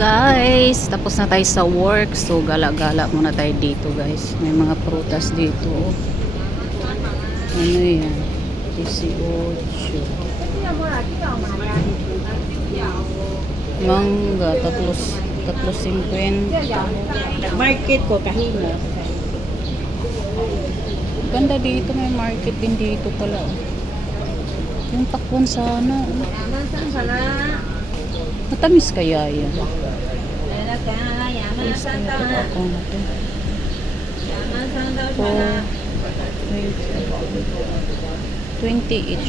Guys! Tapos na tayo sa work. So gala-gala muna tayo dito guys. May mga prutas dito. oh. Ano yan? 18. Mangga, tatlos, tatlos 50. Market ko kahina. Ganda dito, may market din dito pala. oh. Yung takwan sana. oh. Matamis kaya yan. Tamis kaya ito ako na to. For 20 each.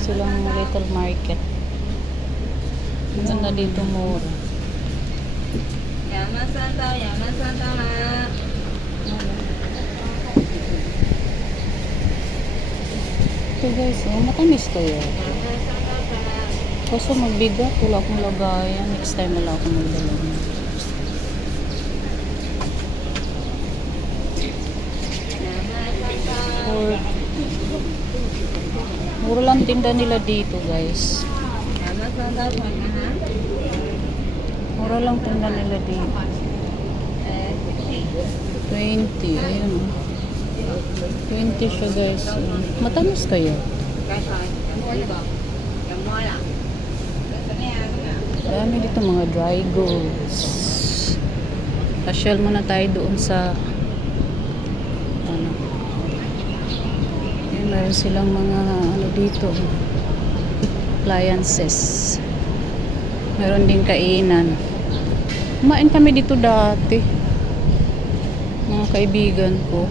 Silang little market. Ang ganda dito mura. Ito guys, oh, matamis kaya. Kaso magbigat, wala akong lagayan. Next time wala akong magdala. Or, mura lang tinda nila dito guys. Mura lang tinda nila dito. 20, ayun. oh. 20 siya guys. Matamis kaya. Marami dito mga dry goods. Pasyal muna tayo doon sa ano. Yun, meron silang mga ano dito. Appliances. Meron din kainan. Kumain kami dito dati. Mga kaibigan ko.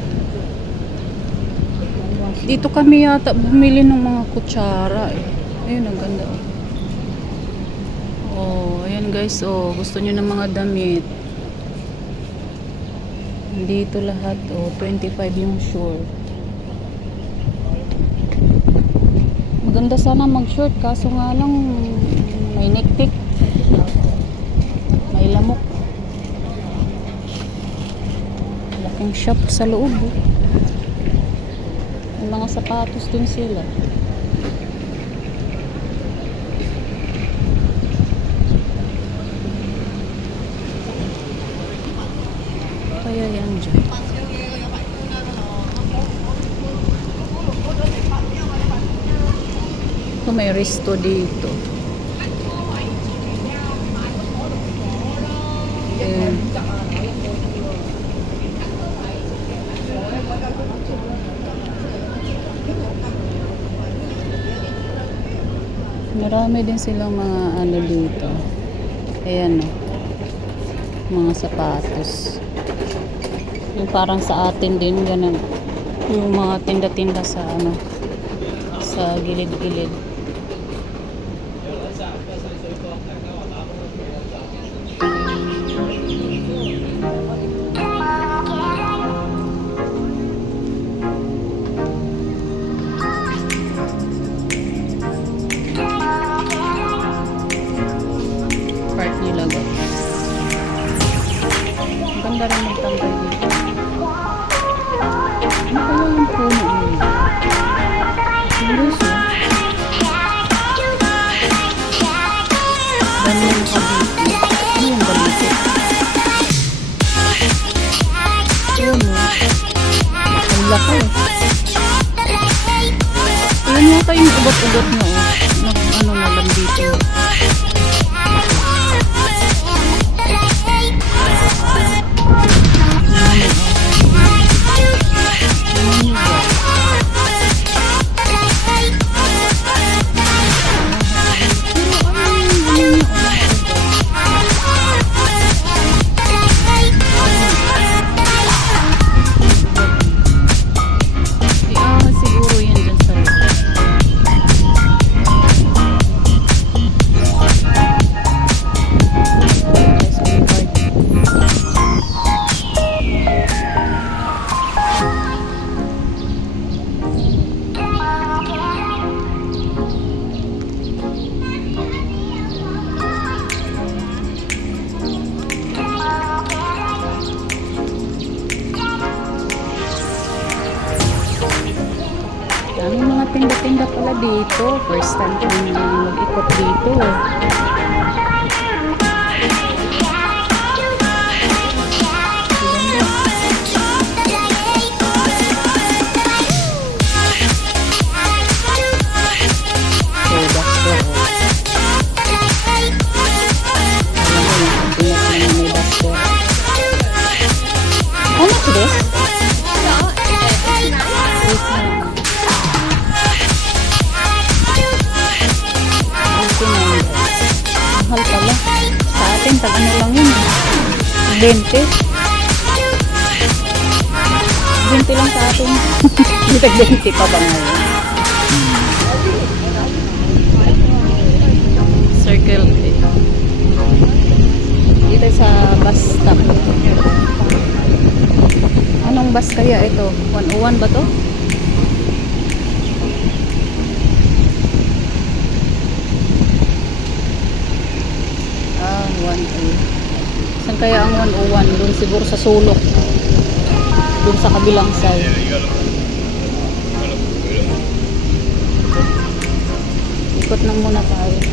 Dito kami yata bumili ng mga kutsara eh. Ayun, ang ganda. oh. Oh, ayan guys, oh, gusto nyo ng mga damit. Dito lahat, oh, 25 yung short. Maganda sana mag-short, kaso nga lang may niktik. May lamok. Laking shop sa loob. Oh. May mga sapatos din sila. Kaya yan dyan. Ito may resto dito. Ayan. Marami din silang mga ano dito. Ayan o. Mga sapatos. Yung parang sa atin din, ganun. Yung mga tinda-tinda sa ano, sa gilid-gilid. Ang ganda rin magtambay dito. Ano kaya yung puno nila? Oh. Dami yung kabiti. Ano yung balito? Ayun, oh. Ang laki. Ayan yata yung ugat-ugat niya, oh. 20. 20 lang sa atin. Hindi tag 20 pa ba ngayon? Circle K. Dito sa bus stop. Anong bus kaya ito? 101 ba to? Ah, 101. Saan kaya ang 101? Doon siguro sa sulok. Doon sa kabilang side. Ikot lang muna tayo.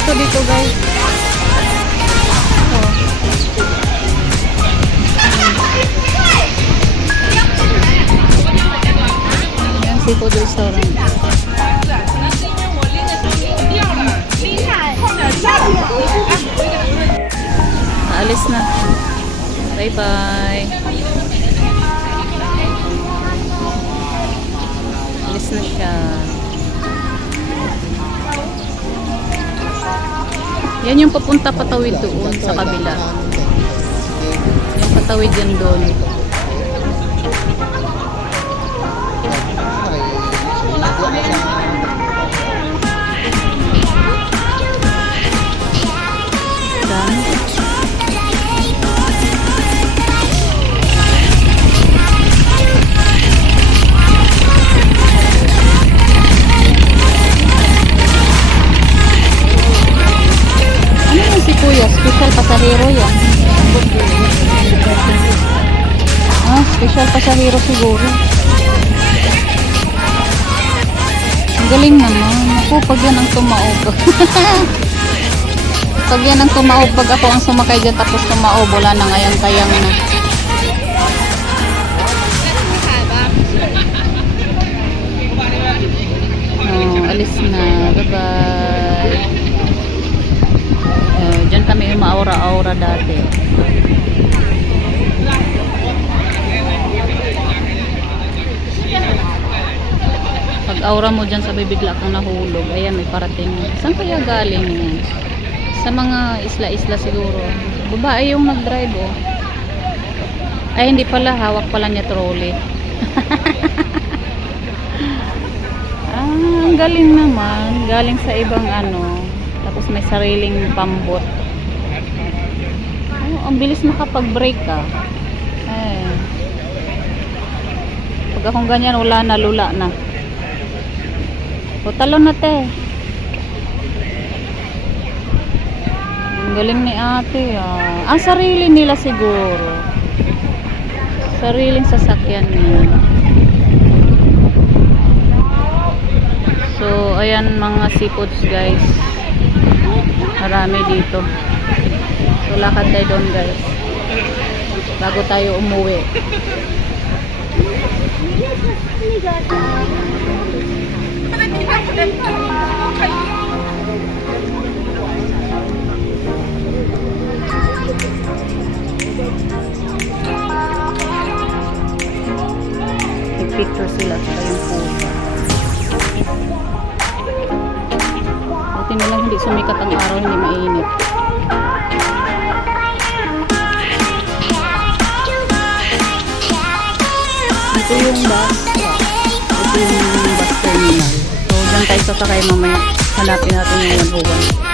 Cristo dito, guys. Oh. Yan, seafood restaurant. Aalis na. Bye-bye. Alis na siya. Yan yung papunta patawid doon sa kabila. Yung patawid yan doon. Galing naman. Ako, pag yan ang tumaob. pag yan ang tumaob, pag ako ang sumakay dyan tapos tumaob, wala na ngayon kayang na. Oh, alis na. Bye-bye. Uh, Diyan kami umaura-aura dati. Pag aura mo dyan sa bibigla kang nahulog, ayan may parating. Saan kaya galing yan? Sa mga isla-isla siguro. Babae yung nag-drive oh. Ay hindi pala, hawak pala niya trolley. ah, ang galing naman. Galing sa ibang ano. Tapos may sariling pambot. Oh, ang bilis makapag-brake ka. Eh. Pag akong ganyan, wala na, lula na. O, talon na te. Ang galing ni ate ah. Ang sarili nila siguro. Sariling sasakyan nila. So, ayan mga seafoods guys. Marami dito. So, lakad tayo doon guys. Bago tayo umuwi. Thank you. Dyan tayo sasakay mamaya. Hanapin natin yung 101.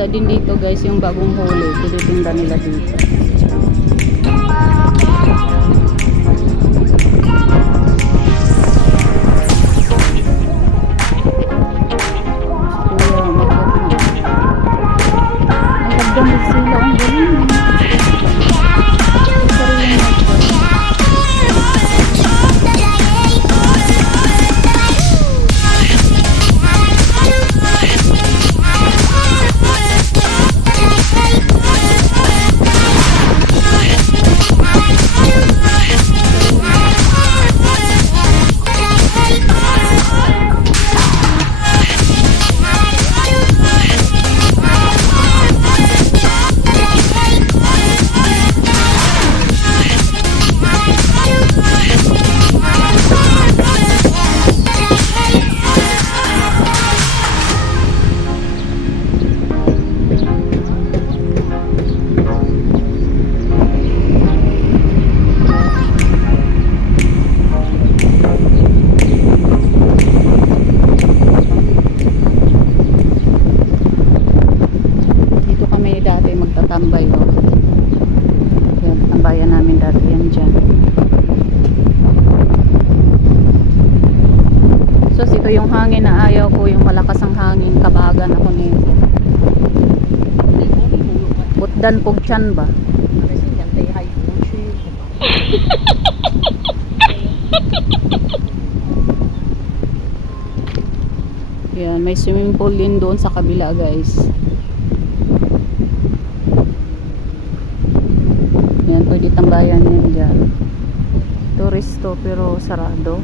Mangingisda din dito guys, yung bagong huli. Tinitinda nila dito. Tambayan namin dati yan dyan. So, ito yung hangin na ayaw ko, yung malakas ang hangin, kabagan ako nito. Butdan pog tiyan ba? Yan, may swimming pool din doon sa kabila guys. Yan, pwede tambayan yan dyan. Turisto pero sarado.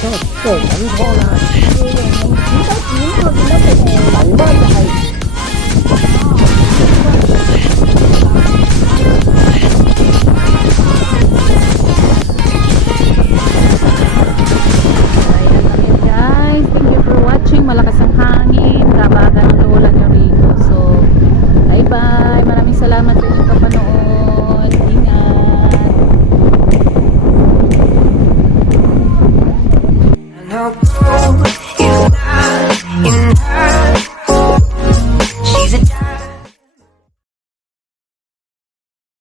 โปรด了